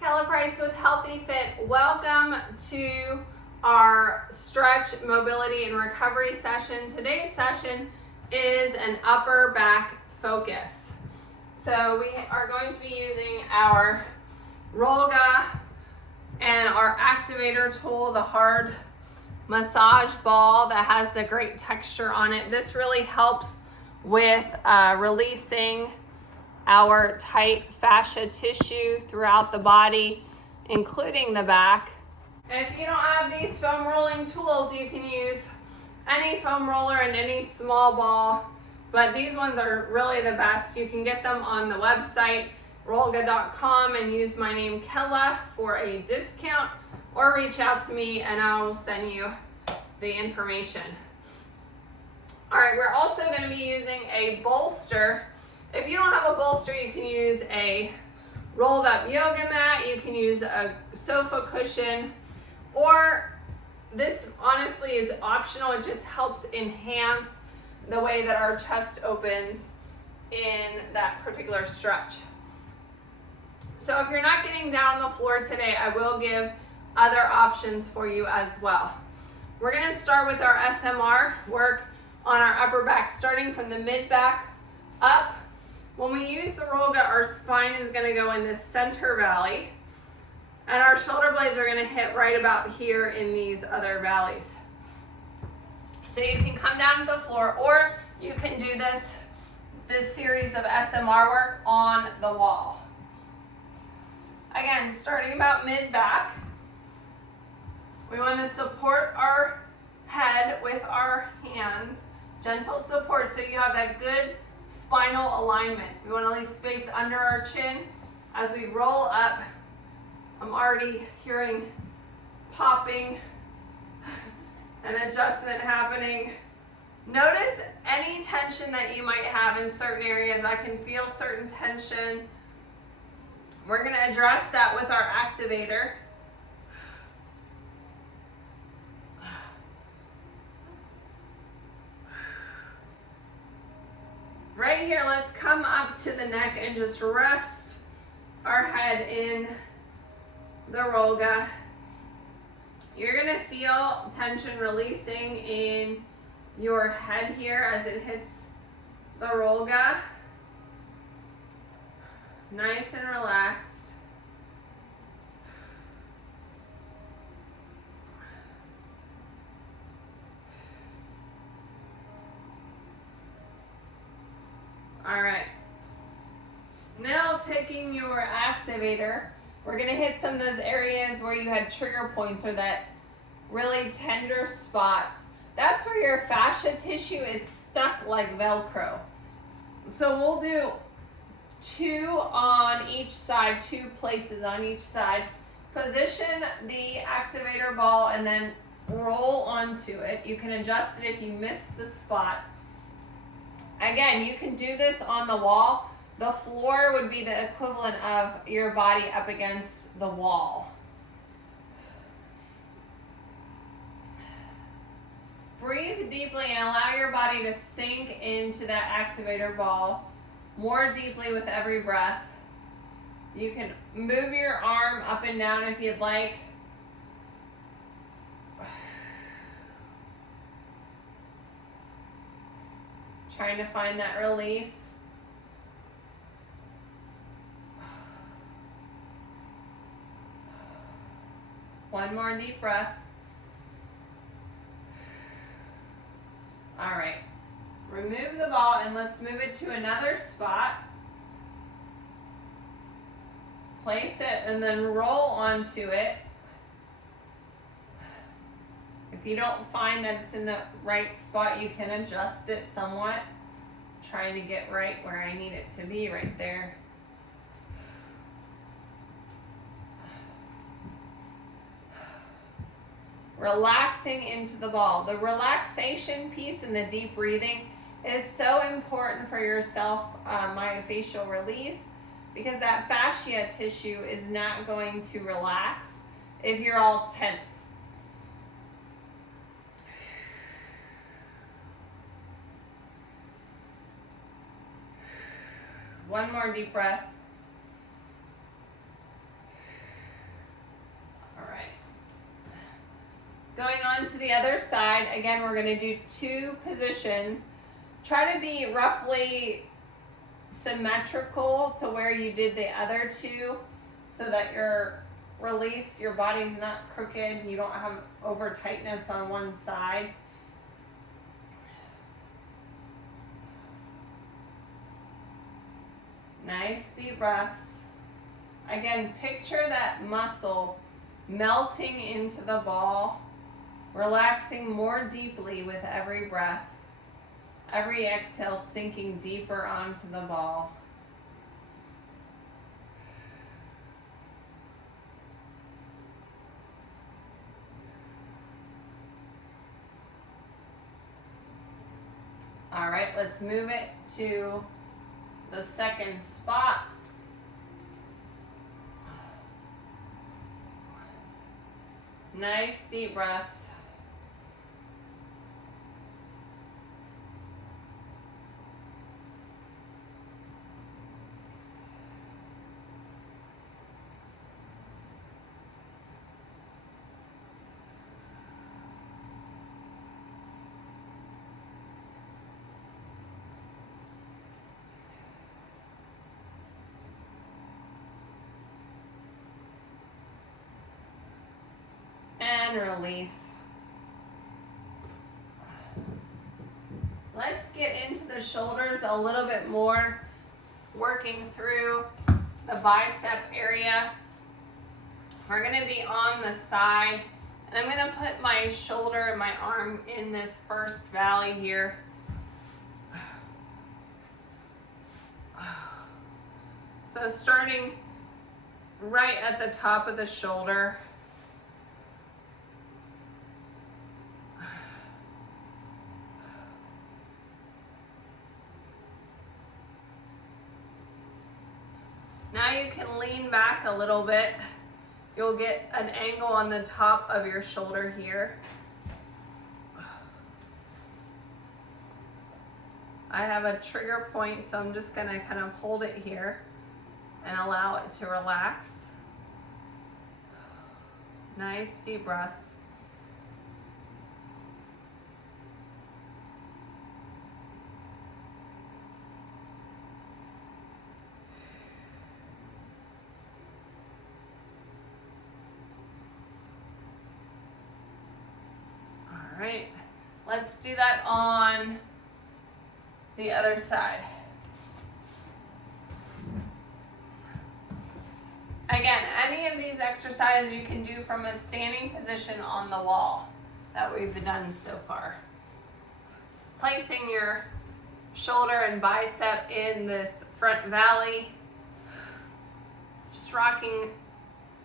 Kella Price with Healthy Fit. Welcome to our stretch, mobility, and recovery session. Today's session is an upper back focus. So we are going to be using our Rolga and our activator tool, the hard massage ball that has the great texture on it. This really helps with releasing our tight fascia tissue throughout the body, including the back. And if you don't have these foam rolling tools, you can use any foam roller and any small ball, but these ones are really the best. You can get them on the website rolga.com and use my name Kella for a discount, or reach out to me and I will send you the information. All right, we're also going to be using a bolster. If you don't have a bolster, you can use a rolled up yoga mat, you can use a sofa cushion, or this honestly is optional. It just helps enhance the way that our chest opens in that particular stretch. So if you're not getting down on the floor today, I will give other options for you as well. We're going to start with our SMR work on our upper back, starting from the mid back up. When we use the Rolga, our spine is going to go in this center valley, and our shoulder blades are going to hit right about here in these other valleys. So you can come down to the floor, or you can do this series of SMR work on the wall. Again, starting about mid back, we want to support our head with our hands, gentle support, so you have that good spinal alignment. We want to leave space under our chin as we roll up. I'm already hearing popping and adjustment happening. Notice any tension that you might have in certain areas. I can feel certain tension. We're going to address that with our activator. Right here, let's come up to the neck and just rest our head in the Rolga. You're going to feel tension releasing in your head here as it hits the Rolga. Nice and relaxed. All right, now taking your activator, we're going to hit some of those areas where you had trigger points or that really tender spots. That's where your fascia tissue is stuck like Velcro. So we'll do two on each side, 2 places on each side. Position the activator ball and then roll onto it. You can adjust it if you miss the spot. Again, you can do this on the wall. The floor would be the equivalent of your body up against the wall. Breathe deeply and allow your body to sink into that activator ball more deeply with every breath. You can move your arm up and down if you'd like. Trying to find that release. One more deep breath. All right. Remove the ball and let's move it to another spot. Place it and then roll onto it. If you don't find that it's in the right spot, you can adjust it somewhat. Trying to get right where I need it to be, right there. Relaxing into the ball. The relaxation piece and the deep breathing is so important for your myofascial release, because that fascia tissue is not going to relax if you're all tense. One more deep breath. the other side. Again, we're gonna do 2 positions. Try to be roughly symmetrical to where you did the other 2 so that your release, your body's not crooked, you don't have over tightness on one side. Nice deep breaths. Again, picture that muscle melting into the ball, relaxing more deeply with every breath. Every exhale sinking deeper onto the ball. All right, let's move it to the second spot. Nice deep breaths. And release. Let's get into the shoulders a little bit more, working through the bicep area. We're gonna be on the side, and I'm gonna put my shoulder and my arm in this first valley here. So starting right at the top of the shoulder. Now you can lean back a little bit. You'll get an angle on the top of your shoulder here. I have a trigger point, so I'm just gonna kind of hold it here and allow it to relax. Nice deep breaths. All right, let's do that on the other side. Again, any of these exercises you can do from a standing position on the wall that we've done so far. Placing your shoulder and bicep in this front valley, just rocking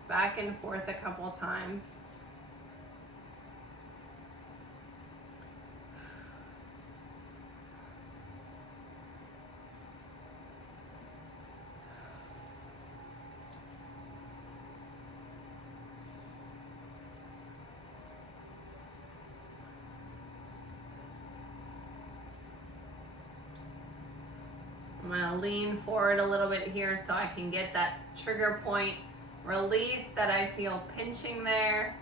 back and forth a couple times. I'm gonna lean forward a little bit here so I can get that trigger point release that I feel pinching there.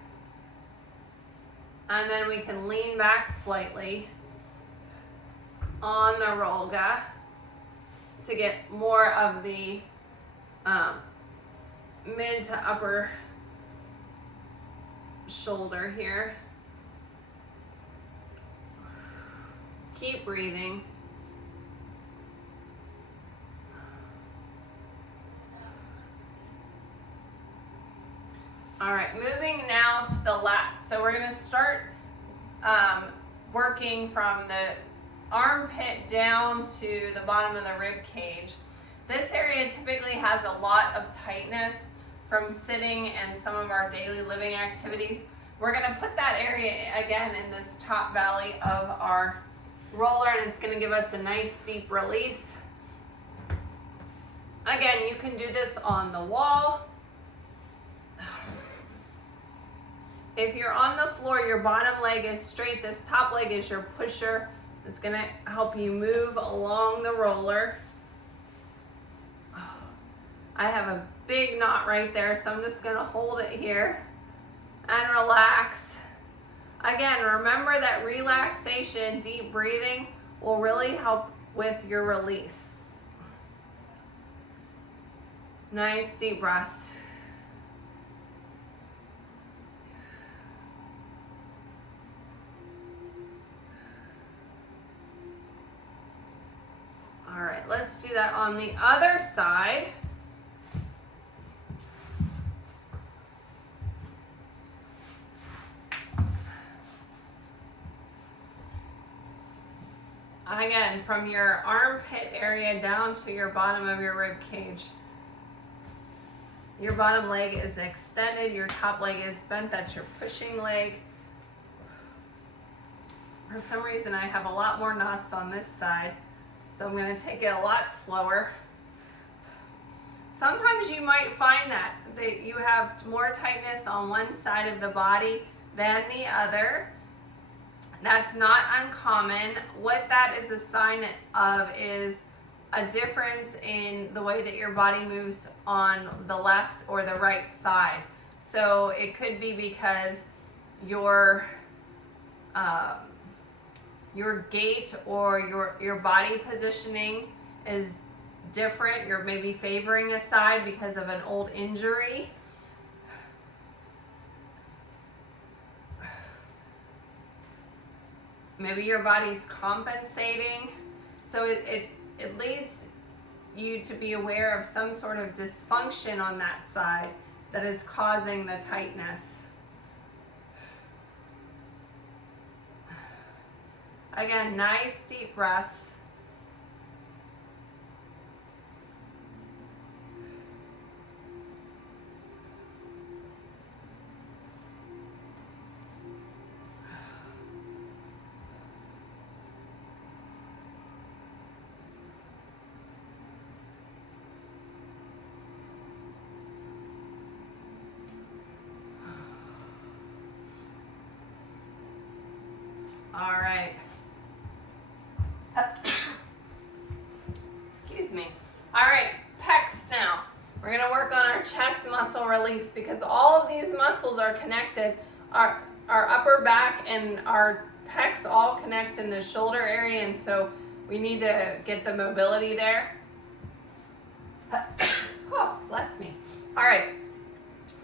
And then we can lean back slightly on the Rolga to get more of the mid to upper shoulder here. Keep breathing. All right, moving now to the lat. So we're gonna start working from the armpit down to the bottom of the rib cage. This area typically has a lot of tightness from sitting and some of our daily living activities. We're gonna put that area again in this top valley of our roller, and it's gonna give us a nice deep release. Again, you can do this on the wall. If you're on the floor, your bottom leg is straight. This top leg is your pusher. It's gonna help you move along the roller. I have a big knot right there, so I'm just gonna hold it here and relax. Again, remember that relaxation, deep breathing will really help with your release. Nice deep breaths. All right, let's do that on the other side. Again, from your armpit area down to your bottom of your rib cage. Your bottom leg is extended, your top leg is bent, that's your pushing leg. For some reason, I have a lot more knots on this side, so I'm going to take it a lot slower. Sometimes you might find that you have more tightness on one side of the body than the other. That's not uncommon. What that is a sign of is a difference in the way that your body moves on the left or the right side. So it could be because your gait or your body positioning is different. You're maybe favoring a side because of an old injury. Maybe your body's compensating. So it leads you to be aware of some sort of dysfunction on that side that is causing the tightness. Again, nice deep breaths. All right. Excuse me. All right, pecs now. We're gonna work on our chest muscle release because all of these muscles are connected. Our upper back and our pecs all connect in the shoulder area, and so we need to get the mobility there. Oh, bless me. All right,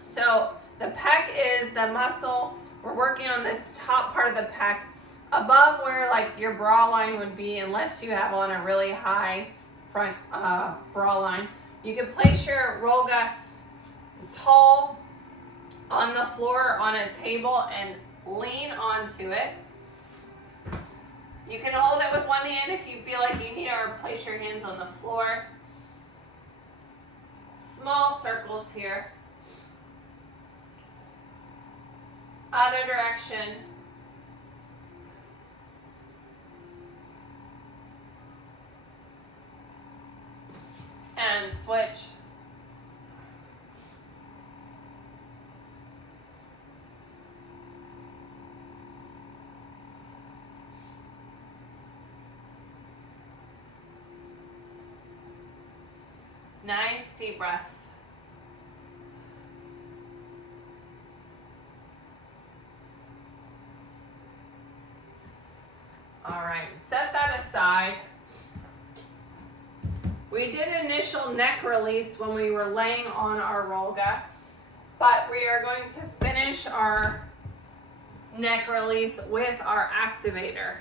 so the pec is the muscle. We're working on this top part of the pec, above where like your bra line would be, unless you have on a really high front bra line. You can place your Rolga tall on the floor on a table and lean onto it. You can hold it with one hand if you feel like you need, or place your hands on the floor. Small circles here. Other direction. And switch. Nice deep breaths. All right, set that aside. We did initial neck release when we were laying on our Rolga, but we are going to finish our neck release with our activator.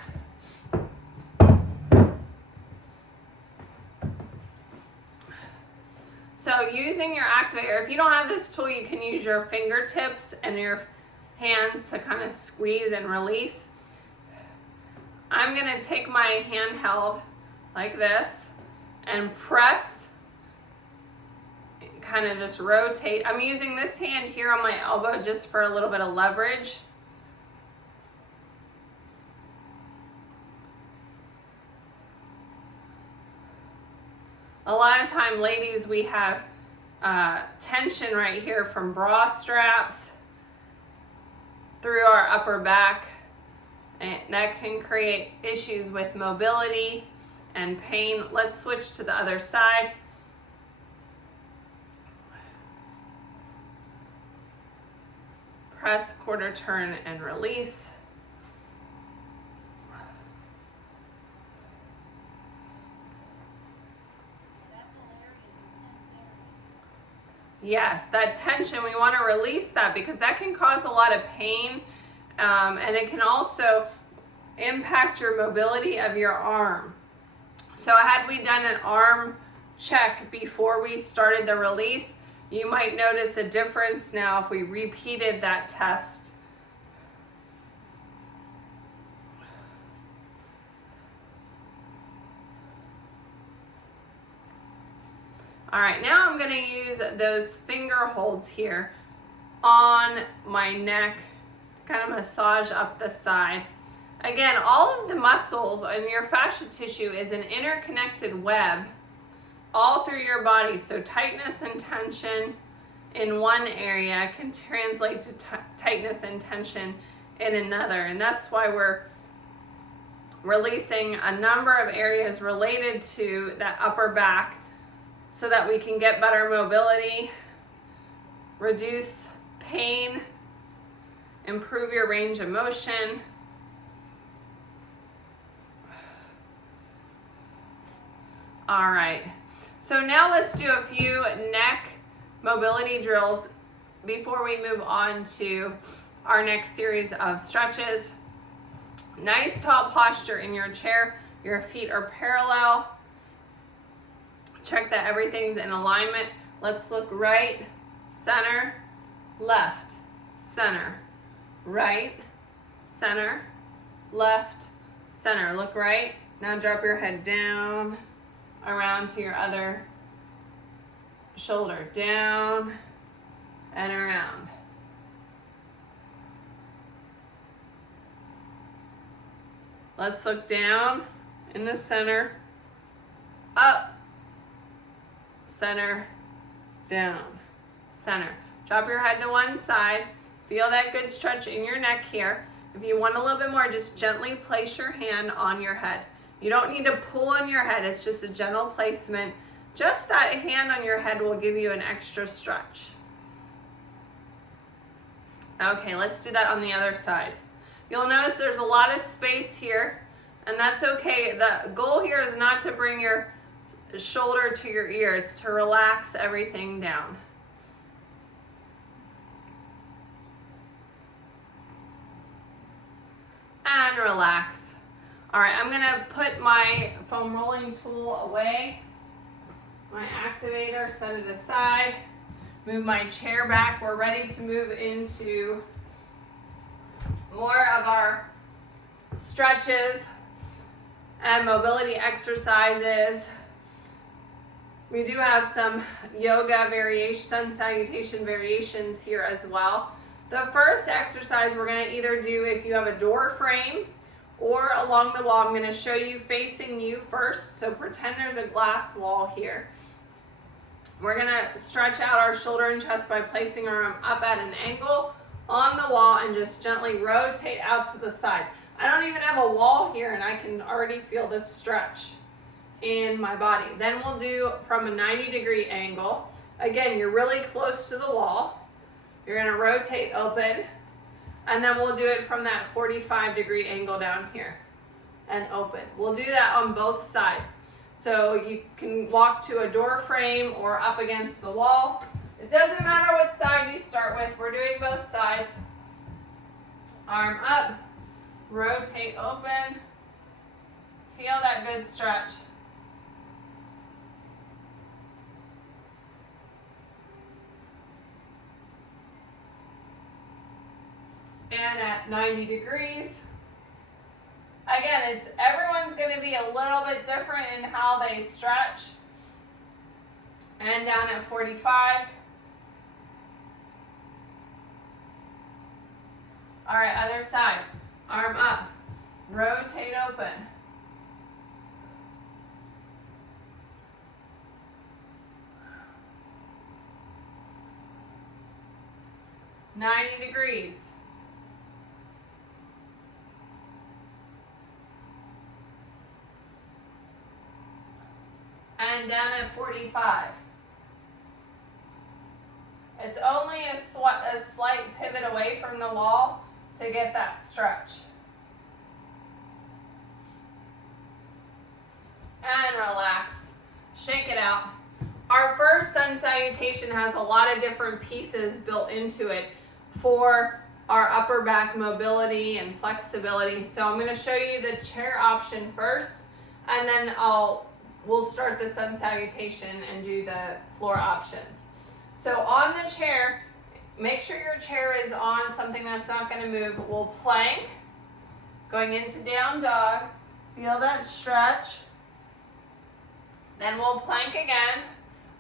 So using your activator, if you don't have this tool, you can use your fingertips and your hands to kind of squeeze and release. I'm gonna take my handheld like this and press, kind of just rotate. I'm using this hand here on my elbow just for a little bit of leverage. A lot of time, ladies, we have tension right here from bra straps through our upper back, and that can create issues with mobility and pain. Let's switch to the other side. Press, quarter turn, and release. Yes, that tension, we want to release that because that can cause a lot of pain, and it can also impact your mobility of your arm. So had we done an arm check before we started the release, you might notice a difference now if we repeated that test. All right, now I'm going to use those finger holds here on my neck, kind of massage up the side. Again, all of the muscles in your fascia tissue is an interconnected web all through your body. So tightness and tension in one area can translate to tightness and tension in another. And that's why we're releasing a number of areas related to that upper back so that we can get better mobility, reduce pain, improve your range of motion. All right, so now let's do a few neck mobility drills before we move on to our next series of stretches. Nice tall posture in your chair. Your feet are parallel. Check that everything's in alignment. Let's look right, center, left, center, right, center, left, center. Look right. Now drop your head down, around to your other shoulder, down and around. Let's look down in the center, up, center, down, center. Drop your head to one side. Feel that good stretch in your neck here. If you want a little bit more, just gently place your hand on your head. You don't need to pull on your head. It's just a gentle placement. Just that hand on your head will give you an extra stretch. Okay, let's do that on the other side. You'll notice there's a lot of space here, and that's okay. The goal here is not to bring your shoulder to your ear. It's to relax everything down. And relax. All right, I'm gonna put my foam rolling tool away, my activator, set it aside, move my chair back. We're ready to move into more of our stretches and mobility exercises. We do have some yoga variation, sun salutation variations here as well. The first exercise we're going to either do if you have a door frame or along the wall. I'm going to show you facing you first. So pretend there's a glass wall here. We're going to stretch out our shoulder and chest by placing our arm up at an angle on the wall and just gently rotate out to the side. I don't even have a wall here and I can already feel this stretch in my body. Then we'll do from a 90-degree angle. Again, you're really close to the wall. You're going to rotate open, and then we'll do it from that 45-degree angle down here and open. We'll do that on both sides. So you can walk to a door frame or up against the wall. It doesn't matter what side you start with. We're doing both sides. Arm up, rotate open. Feel that good stretch. And at 90 degrees. Again, everyone's going to be a little bit different in how they stretch. And down at 45. All right, other side. Arm up. Rotate open. $90 degrees. And down at 45. It's only a slight pivot away from the wall to get that stretch. And relax. Shake it out. Our first sun salutation has a lot of different pieces built into it for our upper back mobility and flexibility. So I'm going to show you the chair option first, and then we'll start the sun salutation and do the floor options. So on the chair, make sure your chair is on something that's not going to move. We'll plank, going into down dog. Feel that stretch. Then we'll plank again,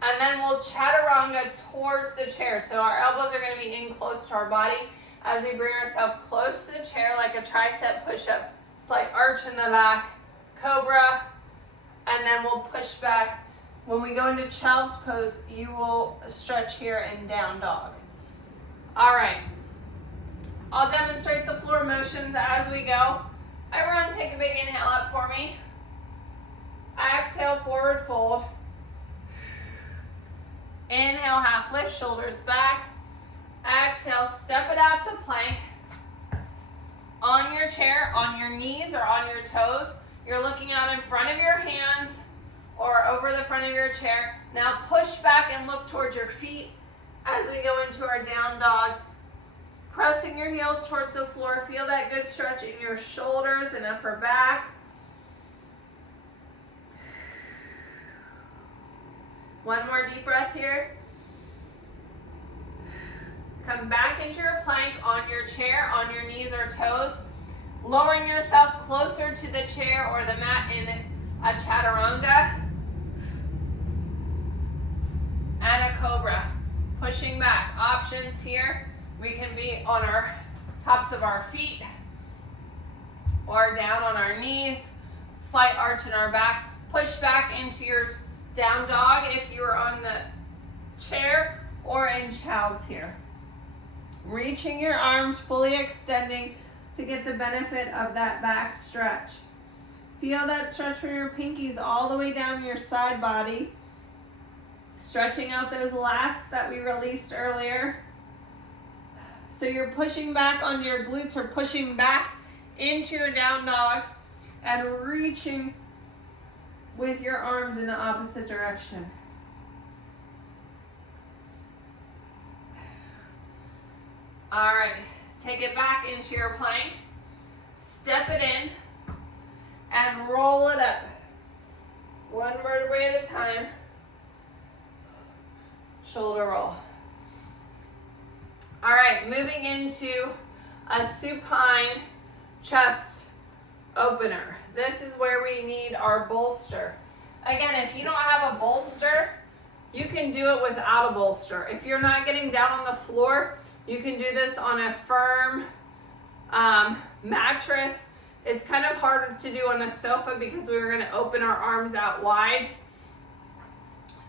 and then we'll chaturanga towards the chair. So our elbows are going to be in close to our body as we bring ourselves close to the chair like a tricep push-up. Slight arch in the back, cobra, and then we'll push back. When we go into child's pose, you will stretch here in down dog. All right, I'll demonstrate the floor motions as we go. Everyone take a big inhale up for me. Exhale, forward fold. Inhale, half lift, shoulders back. Exhale, step it out to plank. On your chair, on your knees or on your toes, you're looking out in front of your hands or over the front of your chair. Now push back and look towards your feet as we go into our down dog. Pressing your heels towards the floor. Feel that good stretch in your shoulders and upper back. One more deep breath here. Come back into your plank on your chair, on your knees or toes, lowering yourself closer to the chair or the mat in a chaturanga. And a cobra. Pushing back. Options here. We can be on our tops of our feet or down on our knees. Slight arch in our back. Push back into your down dog if you are on the chair or in child's here. Reaching your arms, fully extending to get the benefit of that back stretch. Feel that stretch from your pinkies all the way down your side body. Stretching out those lats that we released earlier. So you're pushing back on your glutes or pushing back into your down dog and reaching with your arms in the opposite direction. All right, take it back into your plank, step it in, and roll it up. One vertebrae at a time. Shoulder roll. All right, moving into a supine chest opener. This is where we need our bolster. Again, if you don't have a bolster, you can do it without a bolster. If you're not getting down on the floor, you can do this on a firm mattress. It's kind of hard to do on a sofa because we were going to open our arms out wide.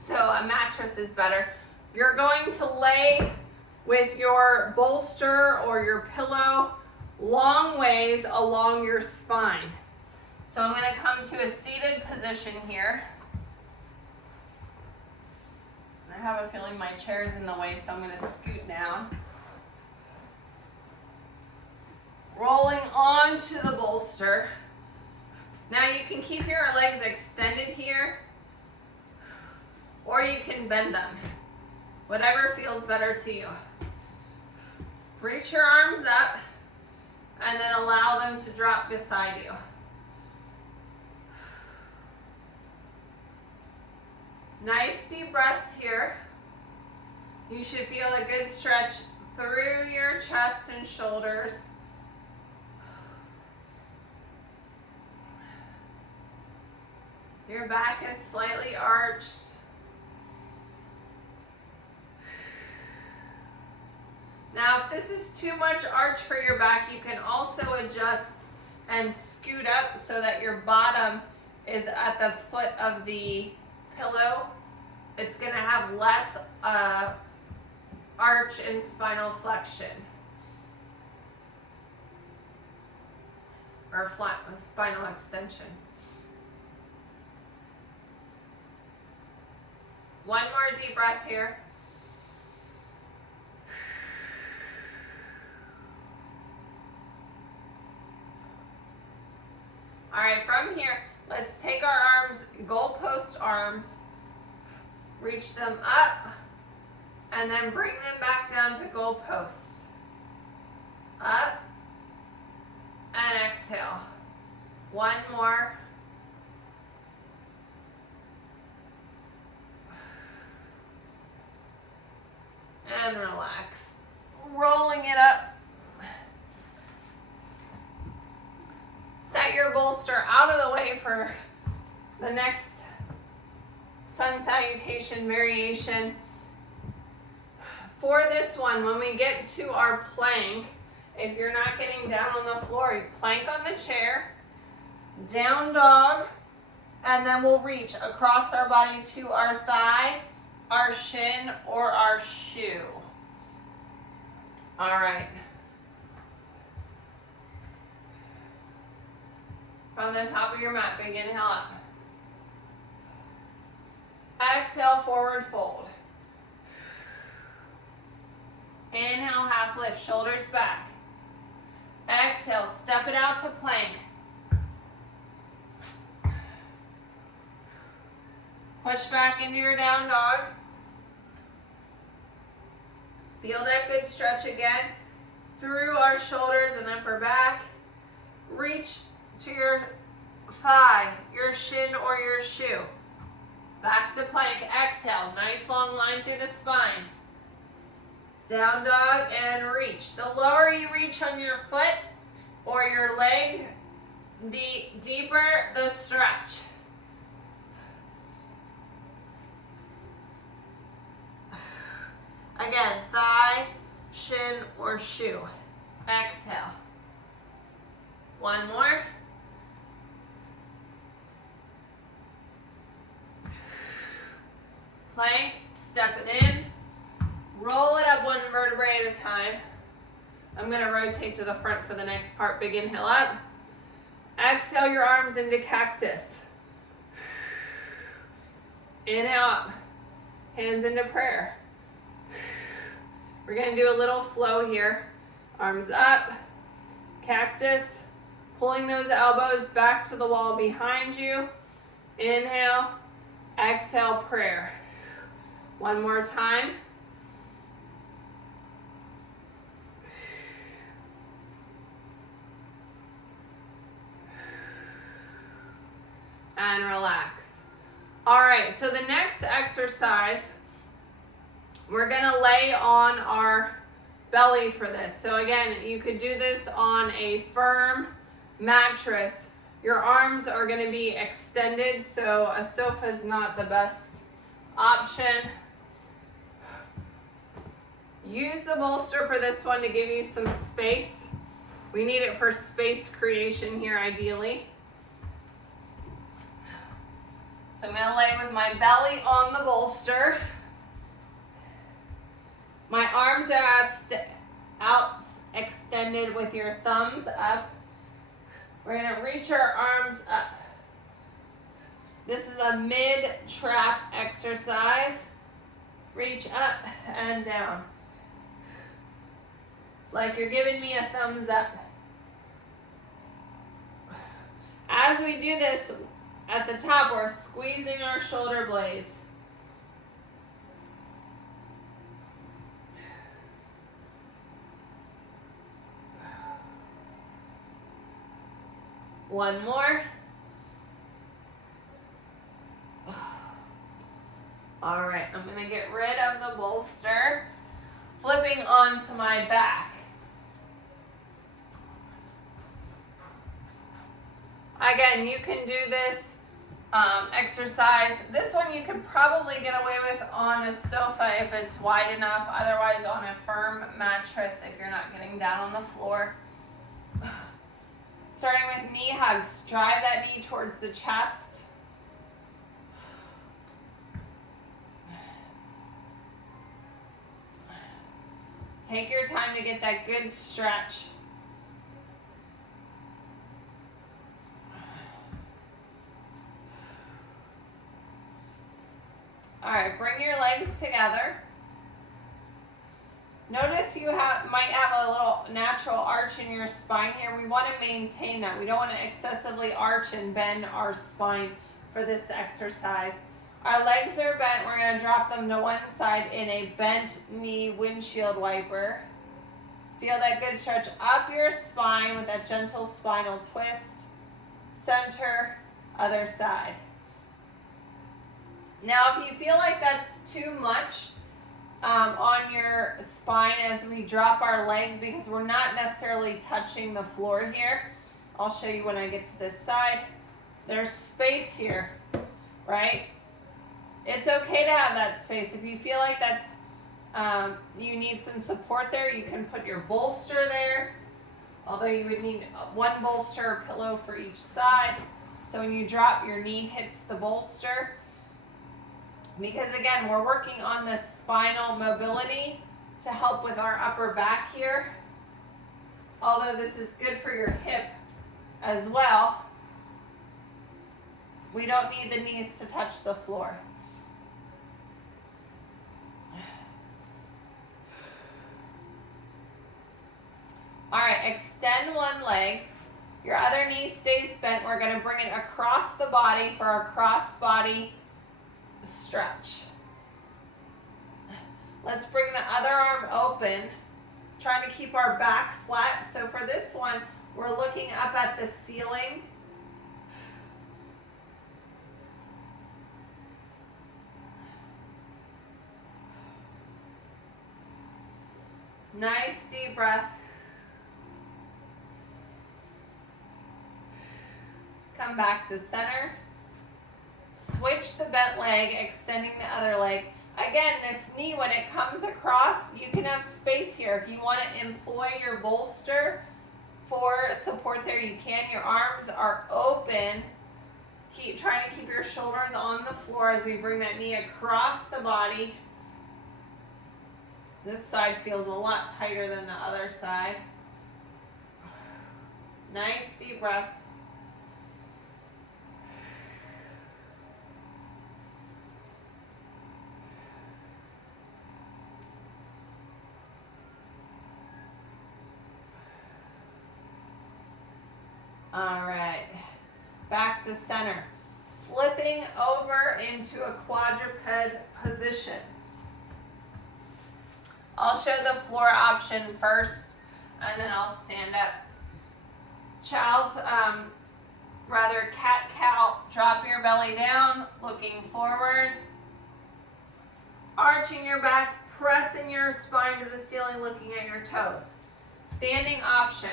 So a mattress is better. You're going to lay with your bolster or your pillow long ways along your spine. So I'm going to come to a seated position here. I have a feeling my chair's in the way, so I'm going to scoot down. Rolling onto the bolster. Now you can keep your legs extended here, or you can bend them. Whatever feels better to you. Reach your arms up and then allow them to drop beside you. Nice deep breaths here. You should feel a good stretch through your chest and shoulders. Your back is slightly arched. Now, if this is too much arch for your back, you can also adjust and scoot up so that your bottom is at the foot of the pillow. It's going to have less arch and spinal flexion. Or spinal extension. One more deep breath here. All right, from here, let's take our arms, goalpost arms, Reach them up, and then bring them back down to goalpost. Up, and exhale. One more. And relax. Rolling it up. Set your bolster out of the way for the next sun salutation variation. For this one, when we get to our plank, if you're not getting down on the floor, you plank on the chair, down dog, and then we'll reach across our body to our thigh, our shin, or our shoe. All right. From the top of your mat, big inhale up. Exhale, forward fold. Inhale, half lift, shoulders back. Exhale, step it out to plank. Push back into your down dog. Feel that good stretch again through our shoulders and upper back. Reach to your thigh, your shin, or your shoe. Back to plank. Exhale. Nice long line through the spine. Down dog and reach. The lower you reach on your foot or your leg, the deeper the stretch. Again, thigh, shin, or shoe. Exhale. One more. Plank, step it in. Roll it up one vertebrae at a time. I'm going to rotate to the front for the next part. Big inhale up. Exhale your arms into cactus. Inhale up. Hands into prayer. We're going to do a little flow here. Arms up. Cactus. Pulling those elbows back to the wall behind you. Inhale. Exhale, prayer. One more time. And relax. All right, so the next exercise, we're gonna lay on our belly for this. So again, you could do this on a firm mattress. Your arms are gonna be extended, so a sofa is not the best option. Use the bolster for this one to give you some space. We need it for space creation here, ideally. So I'm gonna lay with my belly on the bolster. My arms are out extended with your thumbs up. We're gonna reach our arms up. This is a mid-trap exercise. Reach up and down. Like you're giving me a thumbs up. As we do this, at the top, we're squeezing our shoulder blades. One more. All right, I'm gonna get rid of the bolster, flipping onto my back. Again, you can do this exercise. This one you could probably get away with on a sofa if it's wide enough, otherwise on a firm mattress if you're not getting down on the floor. Starting with knee hugs. Drive that knee towards the chest. Take your time to get that good stretch. All right, bring your legs together. Notice you might have a little natural arch in your spine here. We want to maintain that. We don't want to excessively arch and bend our spine for this exercise. Our legs are bent. We're going to drop them to one side in a bent knee windshield wiper. Feel that good stretch up your spine with that gentle spinal twist. Center, other side. Now, if you feel like that's too much on your spine as we drop our leg, because we're not necessarily touching the floor here, I'll show you when I get to this side. There's space here, right? It's okay to have that space. If you feel like that's you need some support there, you can put your bolster there, although you would need one bolster or pillow for each side. So when you drop, your knee hits the bolster. Because again, we're working on the spinal mobility to help with our upper back here. Although this is good for your hip as well, we don't need the knees to touch the floor. All right, extend one leg. Your other knee stays bent. We're going to bring it across the body for our cross body stretch. Let's bring the other arm open, trying to keep our back flat. So for this one, we're looking up at the ceiling. Nice deep breath. Come back to center. Switch the bent leg, extending the other leg. Again, this knee, when it comes across, you can have space here. If you want to employ your bolster for support there, you can. Your arms are open. Keep trying to keep your shoulders on the floor as we bring that knee across the body. This side feels a lot tighter than the other side. Nice deep breaths. All right, back to center. Flipping over into a quadruped position. I'll show the floor option first, and then I'll stand up. Child's, cat-cow. Drop your belly down, looking forward. Arching your back, pressing your spine to the ceiling, looking at your toes. Standing option,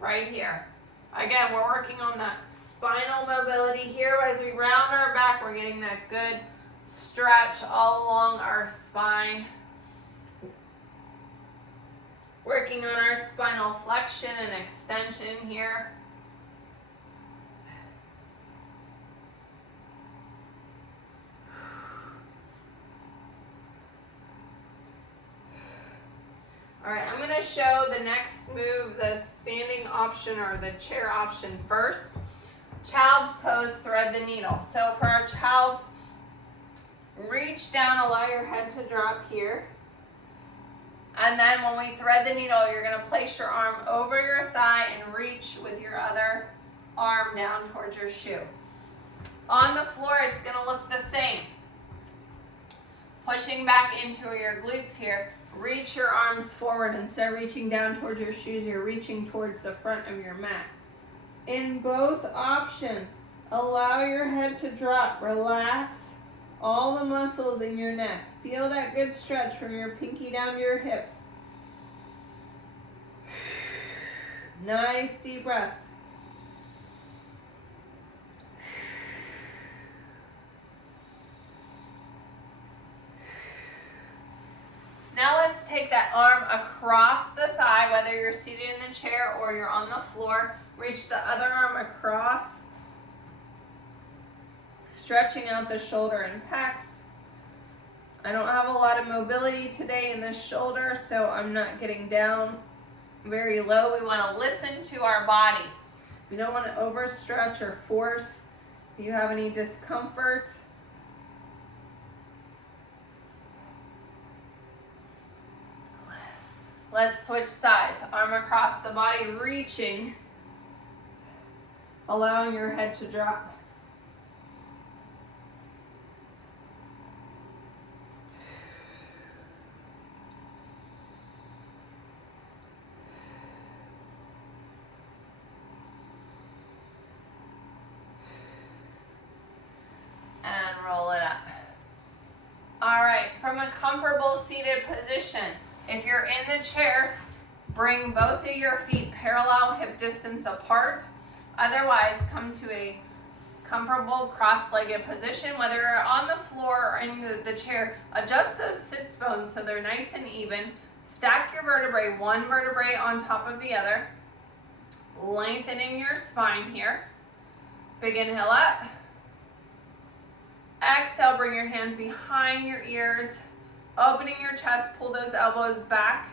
right here. Again, we're working on that spinal mobility here. As we round our back, we're getting that good stretch all along our spine. Working on our spinal flexion and extension here. All right, I'm going to show the next move, the standing option or the chair option first. Child's pose, thread the needle. So for our child's, reach down, allow your head to drop here. And then when we thread the needle, you're going to place your arm over your thigh and reach with your other arm down towards your shoe. On the floor, it's going to look the same. Pushing back into your glutes here. Reach your arms forward. Instead of reaching down towards your shoes, you're reaching towards the front of your mat. In both options, allow your head to drop. Relax all the muscles in your neck. Feel that good stretch from your pinky down to your hips. Nice deep breaths. Now let's take that arm across the thigh, whether you're seated in the chair or you're on the floor. Reach the other arm across, stretching out the shoulder and pecs. I don't have a lot of mobility today in this shoulder, so I'm not getting down very low. We want to listen to our body. We don't want to overstretch or force. If you have any discomfort, let's switch sides. Arm across the body, reaching, allowing your head to drop. comfortable seated position. If you're in the chair, bring both of your feet parallel, hip distance apart. Otherwise, come to a comfortable cross-legged position. Whether you're on the floor or in the chair, adjust those sits bones so they're nice and even. Stack your vertebrae, one vertebrae on top of the other. Lengthening your spine here. Big inhale up. Exhale, bring your hands behind your ears. Opening your chest, pull those elbows back.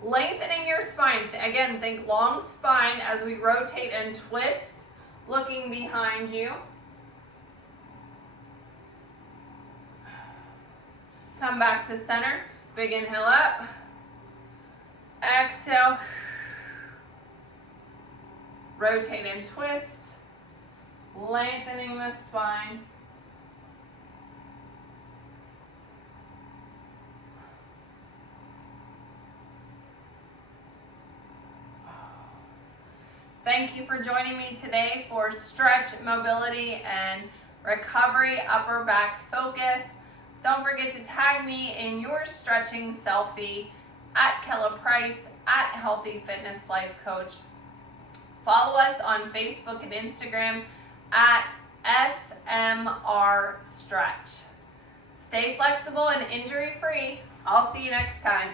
Lengthening your spine. Again, think long spine as we rotate and twist, looking behind you. Come back to center. Big inhale up. Exhale. Rotate and twist. Lengthening the spine. Thank you for joining me today for stretch, mobility, and recovery upper back focus. Don't forget to tag me in your stretching selfie at Kella Price at Healthy Fitness Life Coach. Follow us on Facebook and Instagram at SMR Stretch. Stay flexible and injury free. I'll see you next time.